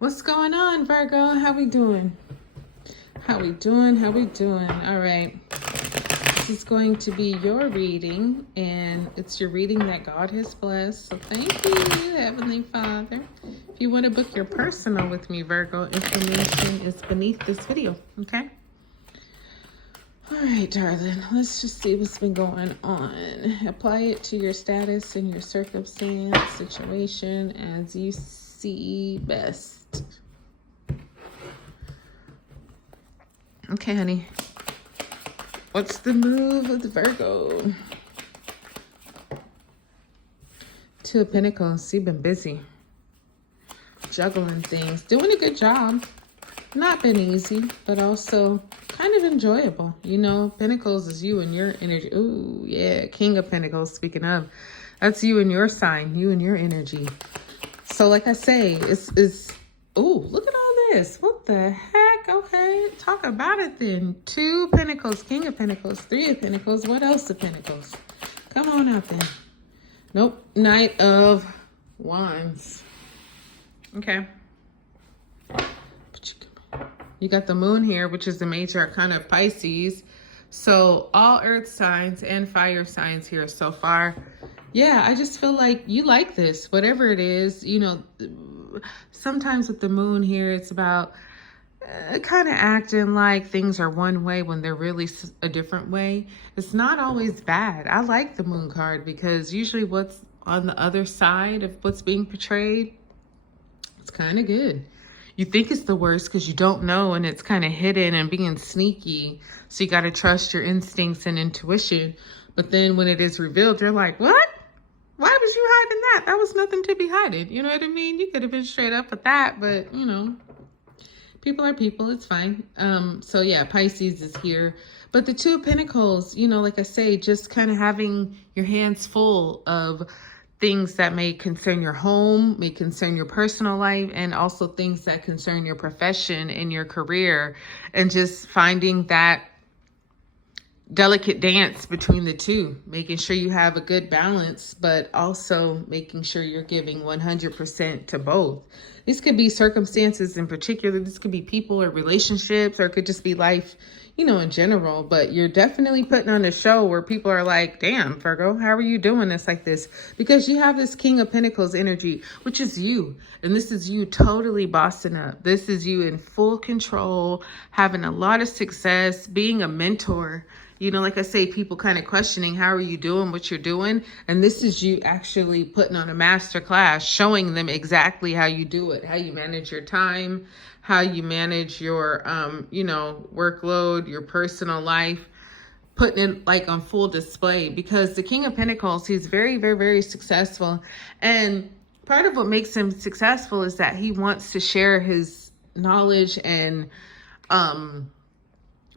What's going on, Virgo? How we doing? How we doing? How we doing? All right. This is going to be your reading, and it's your reading that God has blessed. So thank you, Heavenly Father. If you want to book your personal with me, Virgo, information is beneath this video, okay? All right, darling. Let's just see what's been going on. Apply it to your status and your circumstance, situation as you see best. Okay, honey. What's the move of the Virgo? Two of Pentacles. You've been busy. Juggling things. Doing a good job. Not been easy, but also kind of enjoyable. You know, Pentacles is you and your energy. Ooh, yeah. King of Pentacles, speaking of. That's you and your sign. You and your energy. So like I say, it's ooh, look at all this. What the heck? Okay, talk about it then. Two Pentacles, King of Pentacles, Three of Pentacles. What else of Pentacles? Come on out then. Nope, Knight of Wands. Okay. You got the moon here, which is the major arcana of Pisces. So all earth signs and fire signs here so far. Yeah, I just feel like you like this, whatever it is. You know, sometimes with the moon here, it's about kind of acting like things are one way when they're really a different way. It's not always bad. I like the moon card because usually what's on the other side of what's being portrayed, it's kind of good. You think it's the worst because you don't know, and it's kind of hidden and being sneaky. So you got to trust your instincts and intuition. But then when it is revealed, you're like, what? Why was you hiding that? That was nothing to be hiding. You know what I mean? You could have been straight up with that, but you know, people are people. It's fine. So yeah, Pisces is here. But the Two of Pentacles, you know, like I say, just kind of having your hands full of things that may concern your home, may concern your personal life, and also things that concern your profession and your career, and just finding that delicate dance between the two, making sure you have a good balance, but also making sure you're giving 100% to both. These could be circumstances in particular. This could be people or relationships, or it could just be life, you know, in general. But you're definitely putting on a show where people are like, damn, Virgo, how are you doing this like this? Because you have this King of Pentacles energy, which is you. And this is you totally bossing up. This is you in full control, having a lot of success, being a mentor. You know, like I say, people kind of questioning, how are you doing what you're doing? And this is you actually putting on a master class, showing them exactly how you do it, how you manage your time, how you manage your, you know, workload, your personal life, putting it like on full display. Because the King of Pentacles, he's very, very, very successful. And part of what makes him successful is that he wants to share his knowledge and,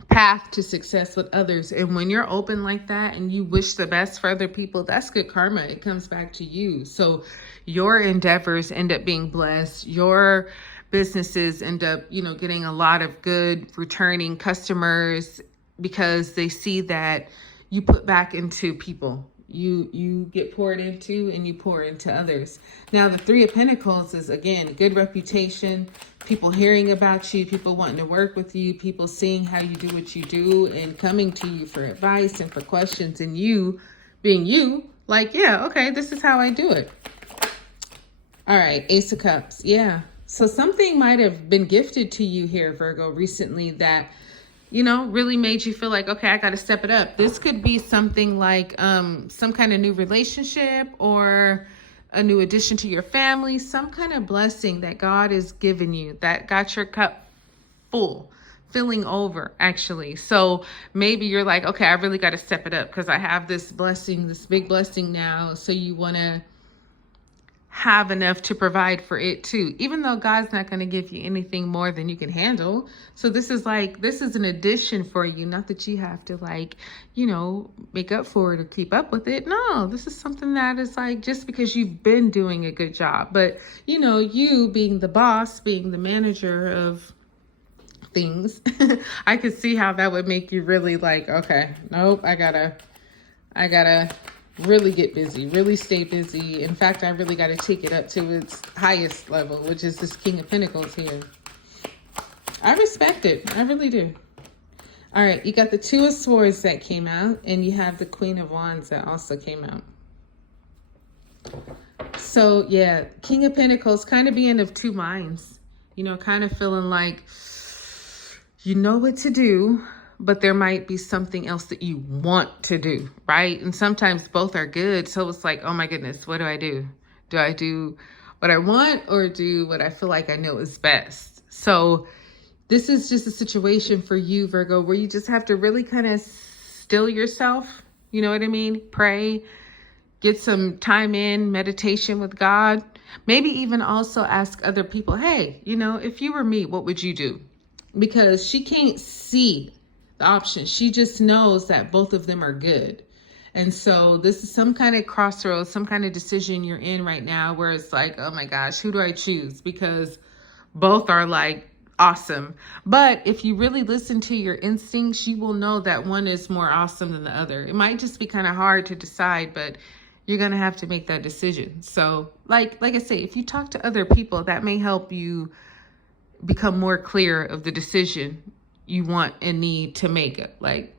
path to success with others. And when you're open like that and you wish the best for other people, that's good karma. It comes back to you. So your endeavors end up being blessed. Your businesses end up, you know, getting a lot of good returning customers because they see that you put back into people. You get poured into and you pour into others. Now, the Three of Pentacles is, again, good reputation, people hearing about you, people wanting to work with you, people seeing how you do what you do and coming to you for advice and for questions, and you being you, like, yeah, okay, this is how I do it. All right, Ace of Cups. Yeah. So something might have been gifted to you here, Virgo, recently that, you know, really made you feel like, okay, I got to step it up. This could be something like some kind of new relationship or a new addition to your family, some kind of blessing that God has given you that got your cup full, filling over, actually. So maybe you're like, okay, I really got to step it up because I have this blessing, this big blessing now. So you want to have enough to provide for it too, even though God's not going to give you anything more than you can handle. So this is an addition for you, not that you have to, like, you know, make up for it or keep up with it. No, this is something that is like, just because you've been doing a good job, but you know, you being the boss, being the manager of things, I could see how that would make you really like, okay, nope, I gotta really get busy, really stay busy. In fact, I really got to take it up to its highest level, which is this King of Pentacles here. I respect it. I really do. All right, you got the Two of Swords that came out, and you have the Queen of Wands that also came out. So, yeah, King of Pentacles kind of being of two minds. You know, kind of feeling like you know what to do, but there might be something else that you want to do, right? And sometimes both are good. So it's like, oh my goodness, what do I do? Do I do what I want or do what I feel like I know is best? So this is just a situation for you, Virgo, where you just have to really kind of still yourself. You know what I mean? Pray, get some time in meditation with God. Maybe even also ask other people, hey, you know, if you were me, what would you do? Because she can't see the options. She just knows that both of them are good. And so this is some kind of crossroads, some kind of decision you're in right now where it's like, oh my gosh, who do I choose? Because both are like awesome. But if you really listen to your instincts, you will know that one is more awesome than the other. It might just be kind of hard to decide, but you're going to have to make that decision. So like I say, if you talk to other people, that may help you become more clear of the decision you want and need to make it. Like,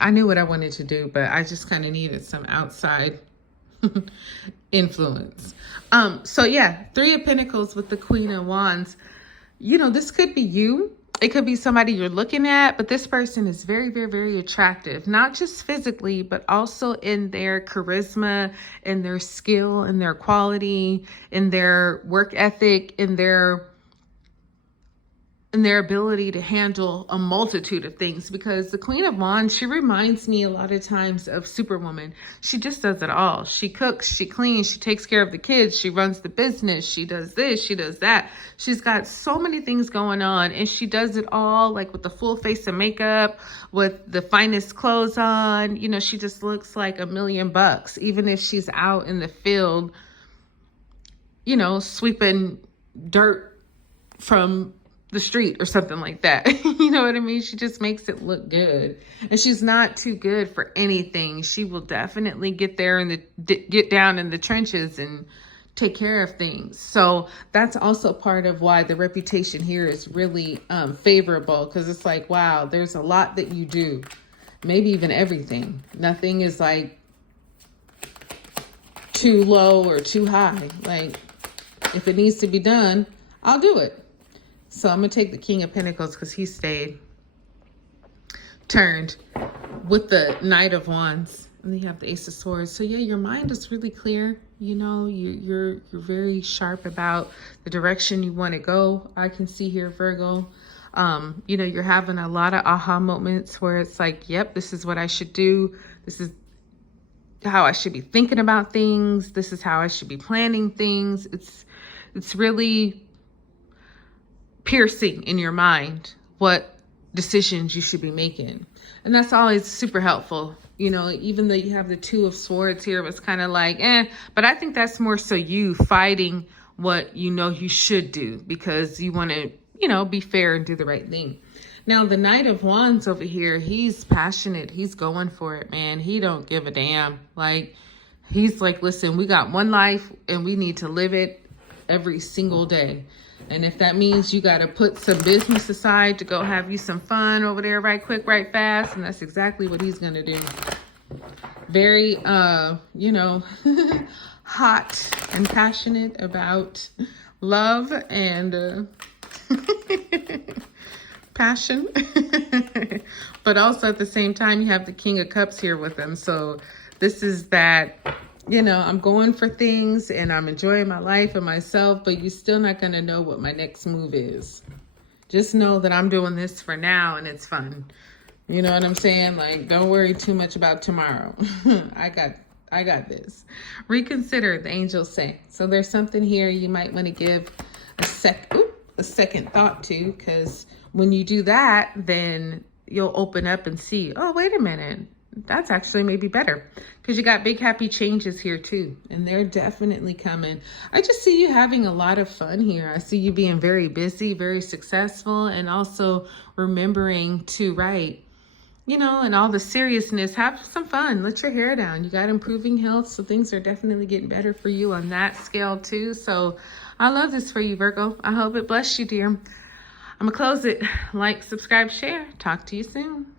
I knew what I wanted to do, but I just kind of needed some outside influence. So yeah, Three of Pentacles with the Queen of Wands. You know, this could be you. It could be somebody you're looking at, but this person is very, very, very attractive, not just physically, but also in their charisma, in their skill, in their quality, in their work ethic, in their ability to handle a multitude of things. Because the Queen of Wands, she reminds me a lot of times of Superwoman. She just does it all. She cooks, she cleans, she takes care of the kids, she runs the business, she does this, she does that. She's got so many things going on, and she does it all like with the full face of makeup, with the finest clothes on. You know, she just looks like $1,000,000, even if she's out in the field, you know, sweeping dirt from the street or something like that. You know what I mean? She just makes it look good, and she's not too good for anything. She will definitely get there and get down in the trenches and take care of things. So that's also part of why the reputation here is really favorable, because it's like, wow, there's a lot that you do, maybe even everything. Nothing is like too low or too high. Like, if it needs to be done, I'll do it. So I'm going to take the King of Pentacles because he stayed turned with the Knight of Wands. And then you have the Ace of Swords. So yeah, your mind is really clear. You know, you're very sharp about the direction you want to go. I can see here, Virgo. You know, you're having a lot of aha moments where it's like, yep, this is what I should do. This is how I should be thinking about things. This is how I should be planning things. It's really piercing in your mind what decisions you should be making. And that's always super helpful. You know, even though you have the Two of Swords here, it's kind of like, but I think that's more so you fighting what you know you should do because you want to, you know, be fair and do the right thing. Now, the Knight of Wands over here, he's passionate. He's going for it, man. He don't give a damn. Like, he's like, listen, we got one life and we need to live it every single day. And if that means you got to put some business aside to go have you some fun over there right quick, right fast, and that's exactly what he's going to do. Very, you know, hot and passionate about love and passion. But also at the same time, you have the King of Cups here with him. So this is that, you know, I'm going for things and I'm enjoying my life and myself, but you're still not going to know what my next move is. Just know that I'm doing this for now and it's fun. You know what I'm saying? Like, don't worry too much about tomorrow. I got this. Reconsider, the angels say. So there's something here you might want to give a second thought to, because when you do that, then you'll open up and see, oh, wait a minute. That's actually maybe better, because you got big happy changes here too, and they're definitely coming. I just see you having a lot of fun here. I see you being very busy, very successful, and also remembering to write, you know, and all the seriousness, have some fun. Let your hair down. You got improving health, so things are definitely getting better for you on that scale too. So I love this for you, Virgo. I hope it blessed you, dear. I'm going to close it. Like, subscribe, share. Talk to you soon.